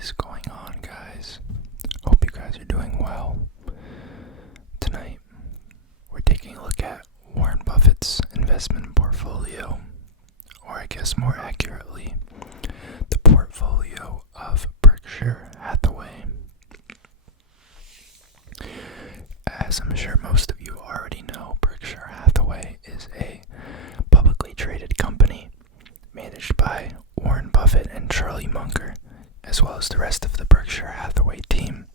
is going on, guys? Hope you guys are doing well. Tonight, we're taking a look at Warren Buffett's investment portfolio, or I guess more accurately, the portfolio of Berkshire Hathaway. As I'm sure most of you already know, Berkshire Hathaway is a publicly traded company managed by Warren Buffett and Charlie Munger, as well as the rest of the Berkshire Hathaway team.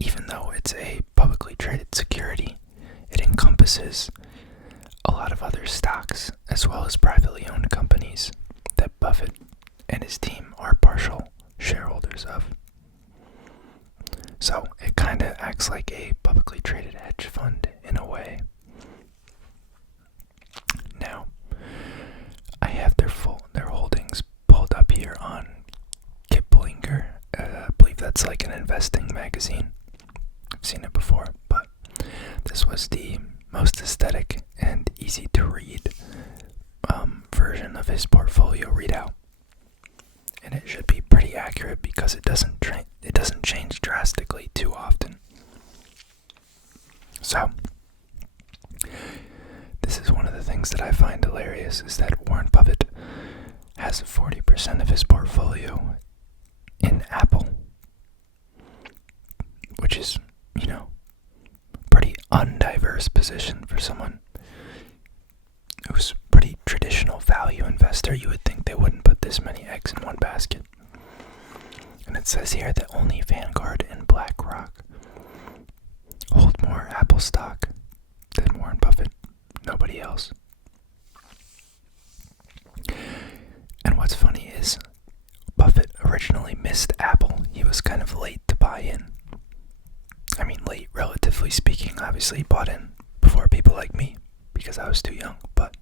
Even though it's a publicly traded security, it encompasses a lot of other stocks as well as privately owned companies that Buffett and his team are partial shareholders of. So it kind of acts like a publicly traded hedge fund in a way. Now, I have their holdings pulled up here on Kiplinger. I believe that's like an investing magazine. I've seen it before, but this was the most aesthetic and easy to read version of his portfolio readout, and it should be pretty accurate because it doesn't change drastically too often. So, this is one of the things that I find hilarious, is that Warren Buffett has 40% of his portfolio in Apple, which is, pretty undiverse position for someone who's pretty traditional value investor. You would think they wouldn't put this many eggs in one basket. And it says here that only Vanguard and BlackRock hold more Apple stock than Warren Buffett. Nobody else. And what's funny is Buffett originally missed Apple. He was kind of late to buy in. I mean, late, relatively speaking. Obviously, he bought in before people like me because I was too young. But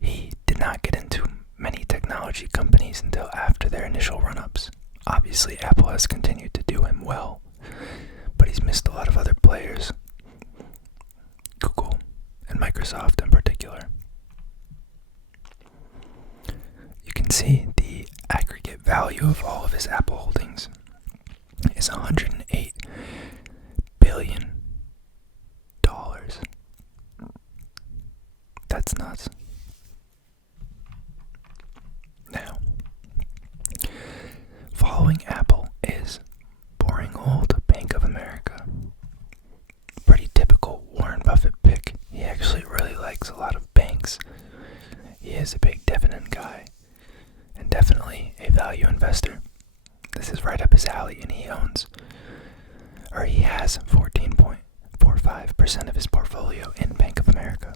he did not get into many technology companies until after their initial run-ups. Obviously, Apple has continued to do him well, but he's missed a lot of other players. Google and Microsoft in particular. You can see the aggregate value of all of his Apple holdings is $108 billion. That's nuts. Now, following Apple is boring old Bank of America. Pretty typical Warren Buffett pick. He actually really likes a lot of banks. He is a big dividend guy and definitely a value investor. This is right up his alley, and he has 14.45% of his portfolio in Bank of America.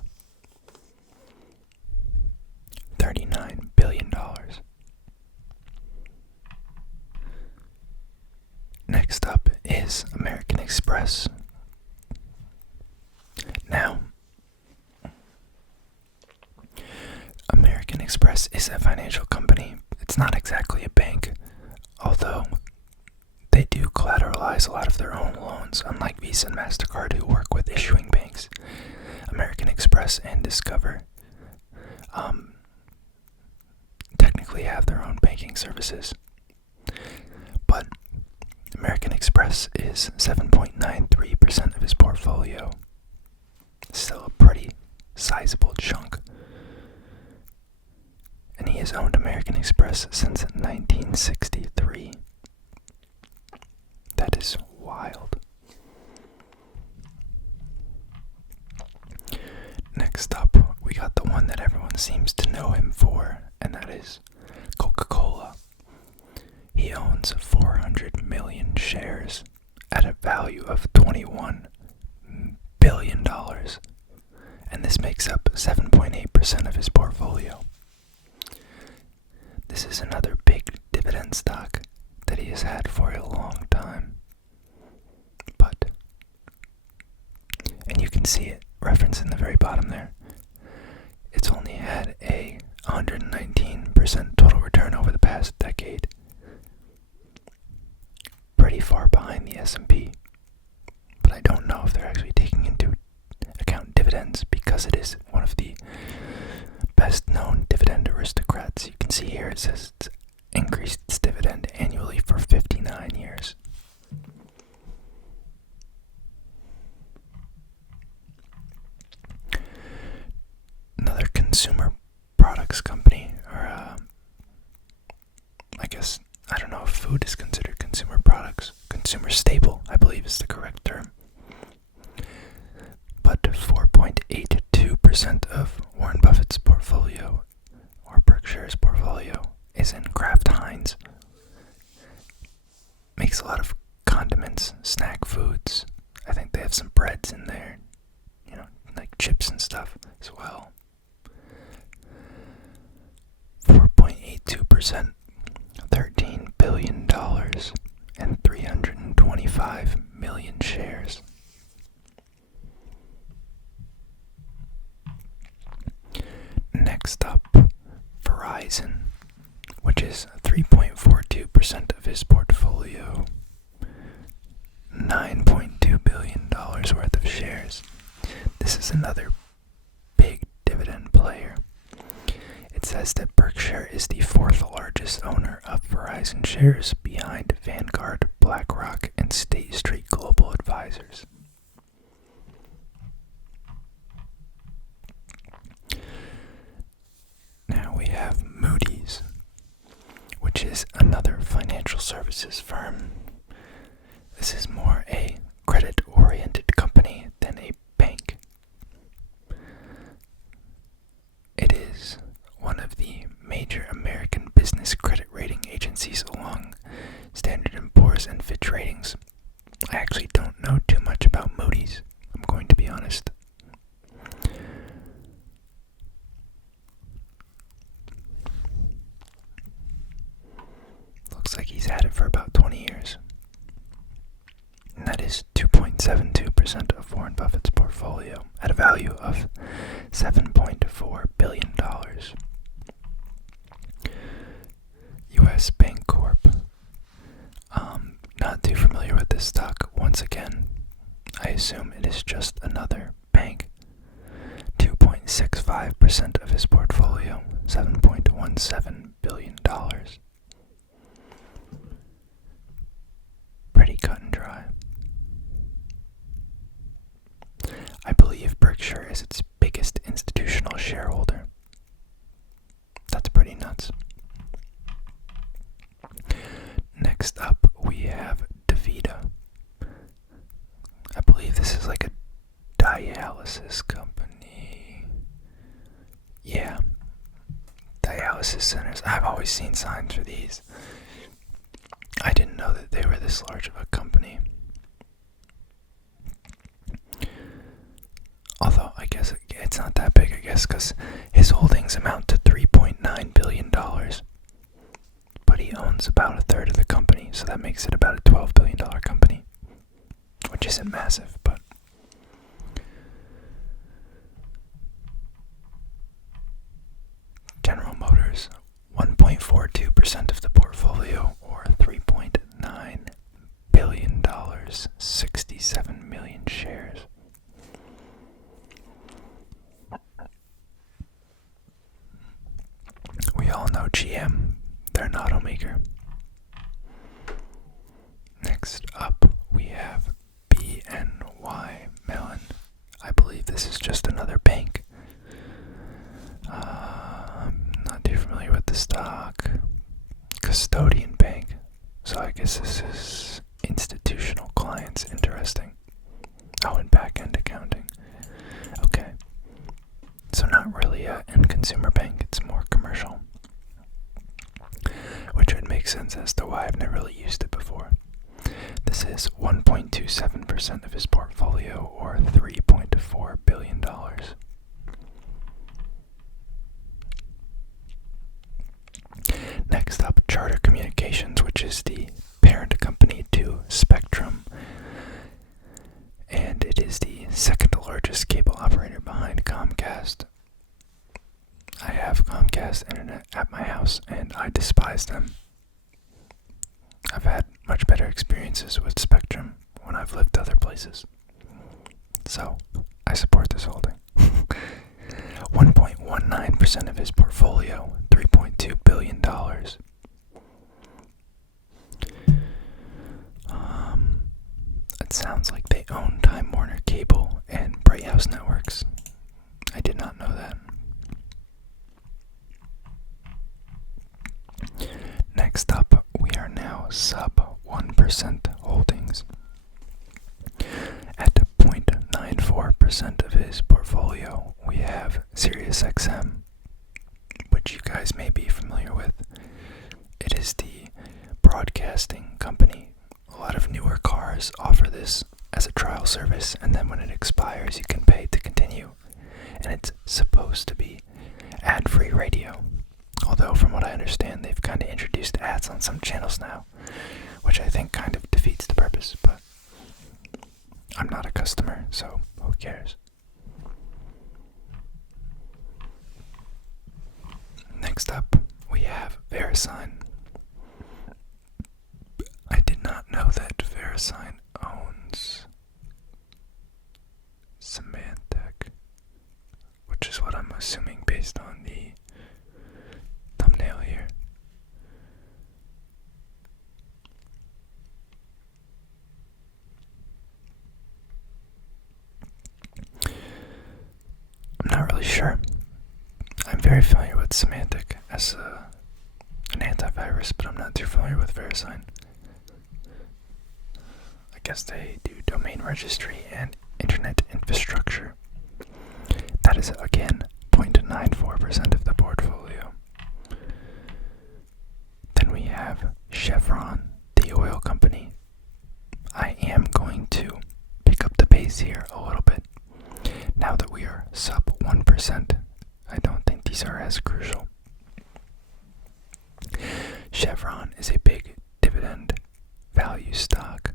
$39 billion. Next up is American Express. Now, American Express is a financial company. It's not exactly a bank, although they do collateralize a lot of their own loans, unlike Visa and MasterCard, who work with issuing banks. American Express and Discover technically have their own banking services. But American Express is 7.93% of his portfolio. Still a pretty sizable chunk. And he has owned American Express since 1963. That is wild. Next up, we got the one that everyone seems to know him for, and that is Coca-Cola. He owns 400 million shares at a value of $21 billion, and this makes up 7.8% of his portfolio. This is another big dividend stock that he has had for a long time. And you can see it referenced in the very bottom there. It's only had a 119% total return over the past decade. Pretty far behind the S&P. But I don't know if they're actually taking into account dividends, because it is one of the best known dividend aristocrats. You can see here it says it's increased its dividend annually for 59 years. Another consumer products company, or I don't know if food is considered consumer products. Consumer staple, I believe, is the correct term. But 4.82% of Warren Buffett's portfolio, or Berkshire's portfolio, is in Kraft Heinz. Makes a lot of condiments, snack foods. I think they have some breads in there, like chips and stuff as well. 4.82%, $13 billion, and 325 million shares. Next up, Verizon, which is 3.42% of his portfolio, $9.2 billion worth of shares. This is another big dividend player. It says that Berkshire is the fourth largest owner of Verizon shares, behind Vanguard, BlackRock, and State Street Global Advisors. Now we have Moody's, which is another financial services firm. This is more a credit-oriented company than a bank. It is one of the major American business credit rating agencies along Standard & Poor's and Fitch Ratings. I actually don't know too much about Moody's, I'm going to be honest. Looks like he's had it for about 20 years. And that is 2.72% of Warren Buffett's portfolio at a value of $7.4 billion. U.S. Bancorp. Not too familiar with this stock. Once again, I assume it is just another bank. 2.65% of his portfolio, $7.17 billion. Pretty cut and dry. I believe Berkshire is its biggest institutional shareholder. That's pretty nuts. Next up, we have Dividend. I believe this is like a dialysis company. Yeah, dialysis centers. I've always seen signs for these. I didn't know that they were this large of a company. Although, I guess it's not that big, because his holdings amount to $3.9 billion. But he owns about a third of the company, so that makes it about a $12 billion company. Which isn't massive, but... General Motors, 1.42% of the portfolio, or $3.9 billion, 67 million shares. We all know GM, they're an automaker. Next up, we have BNY Mellon. I believe this is just another bank. I'm not too familiar with the stock. Custodian bank. So I guess this is institutional clients. Interesting. Oh, and back-end accounting. Okay. So not really an end consumer bank. It's more commercial. Which would make sense as to why I've never really used it before. This is 1.27% of his portfolio, or $3.4 billion. Next up, Charter Communications, which is the parent company to Spectrum. And it is the second largest cable operator behind Comcast. I have Comcast internet at my house, and I despise them. I've had much better experiences with Spectrum when I've lived other places. So, I support this holding. 1.19% of his portfolio, $3.2 billion. sounds like they own Time Warner Cable and Bright House Networks. I did not know that. Next up, we are now sub 1% holdings. At 0.94% of his portfolio, we have SiriusXM, which you guys may be familiar with. It is the broadcasting company. A lot of newer cars offer this as a trial service, and then when it expires, you can pay to continue. And it's supposed to be ad-free radio. Although, from what I understand, they've kind of introduced ads on some channels now, which I think kind of defeats the purpose, but I'm not a customer, so who cares? Next up, we have VeriSign. I did not know that VeriSign owns Symantec, which is what I'm assuming based on the thumbnail here. I'm not really sure. I'm very familiar with Symantec as an antivirus, but I'm not too familiar with VeriSign. I guess they do domain registry and internet infrastructure. That is, again, 0.94% of the portfolio. Then we have Chevron, the oil company. I am going to pick up the pace here a little bit. Now that we are sub 1%, I don't think these are as crucial. Chevron is a big dividend value stock.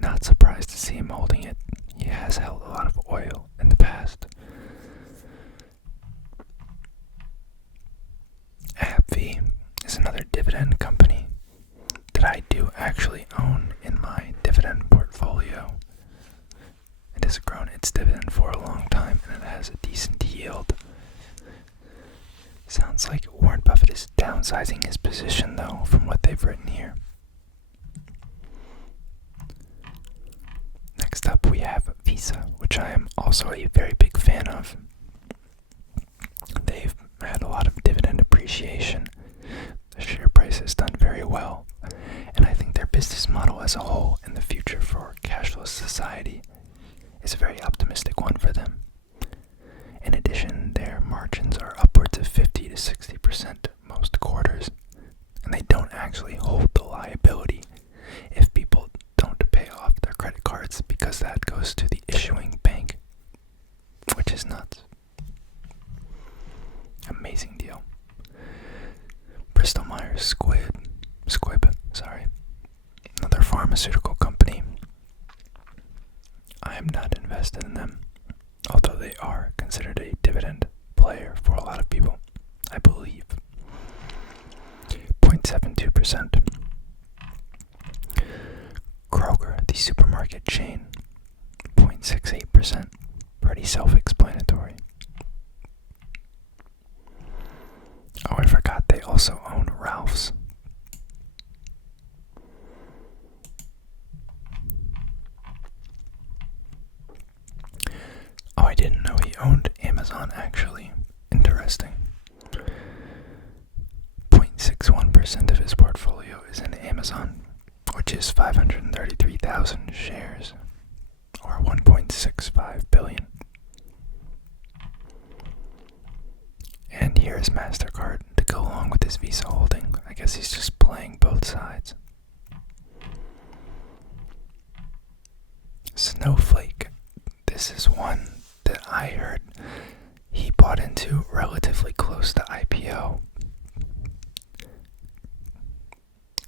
Not surprised to see him holding it. He has held a lot of oil in the past. AbbVie is another dividend company that I do actually own in my dividend portfolio. It has grown its dividend for a long time, and it has a decent yield. Sounds like Warren Buffett is downsizing his position, though, from what they've written here. Next up, we have Visa, which I am also a very big fan of. They've had a lot of dividend appreciation. The share price has done very well, and I think their business model as a whole and the future for cashless society is a very optimistic one for them. In addition, their margins are upwards of 50 to 60% most quarters, and they don't actually hold the liability if people don't pay off their credit cards, because that goes to the issuing bank, which is nuts. Amazing deal. Bristol Myers Squibb, another pharmaceutical company. I am not invested in them, although they are considered a dividend player for a lot of people, I believe. 0.72%. Kroger, the supermarket chain, 0.68%. Pretty self-explanatory. Oh, I forgot they also own Ralph's. Oh, I didn't know he owned Amazon, actually. Interesting. 0.61% of his portfolio is in Amazon, which is 533,000 shares, or 1.65 billion. And here's MasterCard to go along with his Visa holding. I guess he's just playing both sides. Snowflake. This is one that I heard he bought into relatively close to IPO.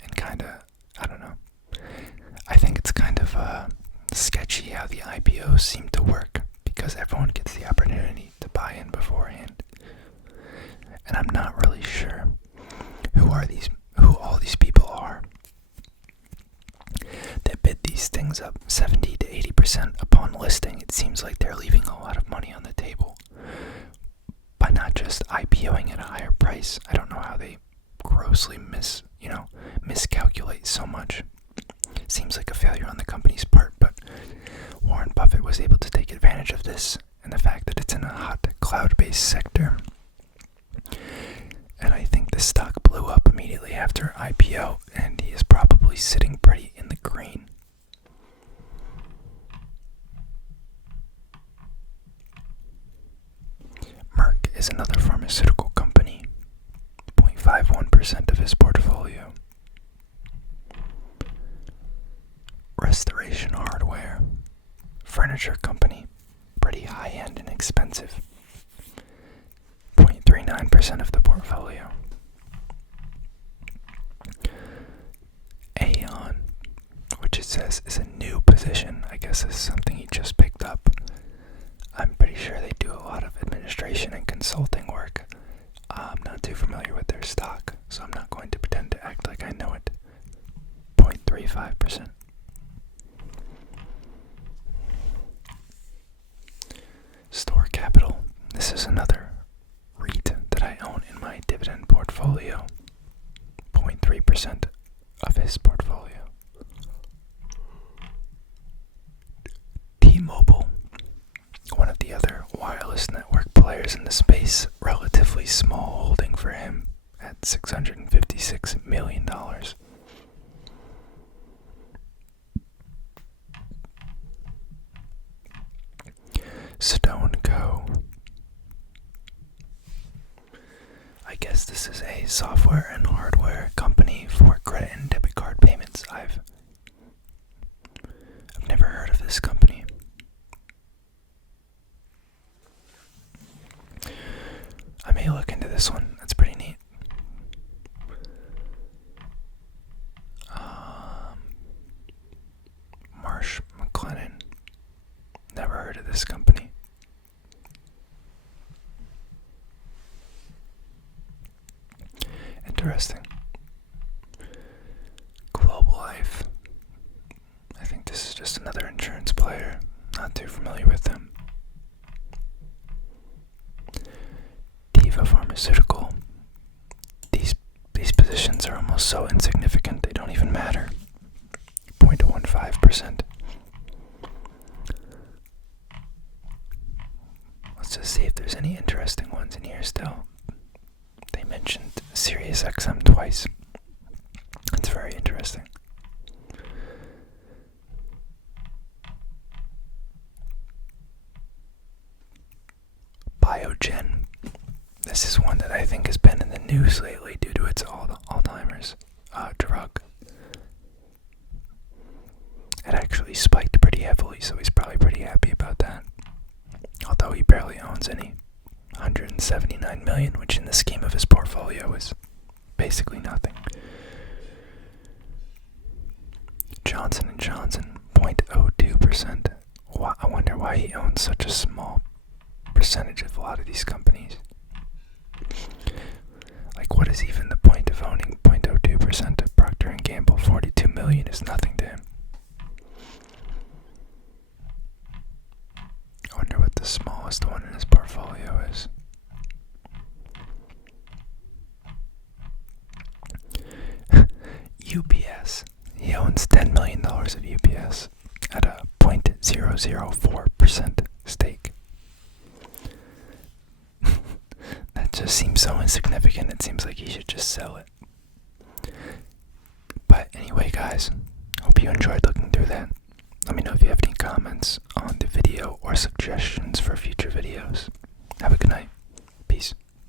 And kinda, I don't know. I think it's kind of sketchy how the IPOs seem to work, because everyone gets the opportunity to buy in beforehand. And I'm not really sure who all these people are. They bid these things up 70 to 80% upon listing. It seems like they're leaving a lot of money on the table by not just IPOing at a higher price. I don't know how they grossly miscalculate so much. Seems like a failure on the company's part, but Warren Buffett was able to take advantage of this and the fact that it's in a hot cloud-based sector. And I think the stock blew up immediately after IPO, and he is probably sitting pretty in the green. Merck is another pharmaceutical company, 0.51% of his portfolio. Restoration Hardware, furniture company, pretty high-end and expensive, 0.39% of the portfolio. Aon, which it says is a new position, I guess is something he just picked up. I'm pretty sure they do a lot of administration and consulting work. I'm not too familiar with their stock, so I'm not going to pretend to act like I know it. 0.35%. Store Capital. This is another REIT that I own in my dividend portfolio. 0.3% of his portfolio. T-Mobile, one of the other wireless network players in the space, relatively small holding for him at $656 million. Stone Co. I guess this is a software and hardware company for credit and debit card payments. I've never heard of this company. I may look into this one. That's pretty neat. Marsh McLennan. Never heard of this company. Interesting. Global Life. I think this is just another insurance player. Not too familiar with them. Diva Pharmaceutical. These positions are almost so insignificant they don't even matter. 0.15%. Let's just see if there's any interesting ones in here still. They mentioned Sirius XM twice. That's very interesting. Biogen. This is one that I think has been in the news lately due to its Alzheimer's drug. It actually spiked pretty heavily, so he's probably pretty happy about that. Although he barely owns any. $179 million, which in the scheme of his portfolio is basically nothing. Johnson & Johnson, 0.02%. I wonder why he owns such a small percentage of a lot of these companies. Like, what is even the point of owning 0.02% of Procter & Gamble? $42 million is nothing to him. I wonder what the smallest one in his portfolio is. UPS. He owns $10 million of UPS at a 0.004% stake. That just seems so insignificant, it seems like he should just sell it. But anyway, guys, hope you enjoyed looking through that. Let me know if you have any comments on the video or suggestions for future videos. Have a good night.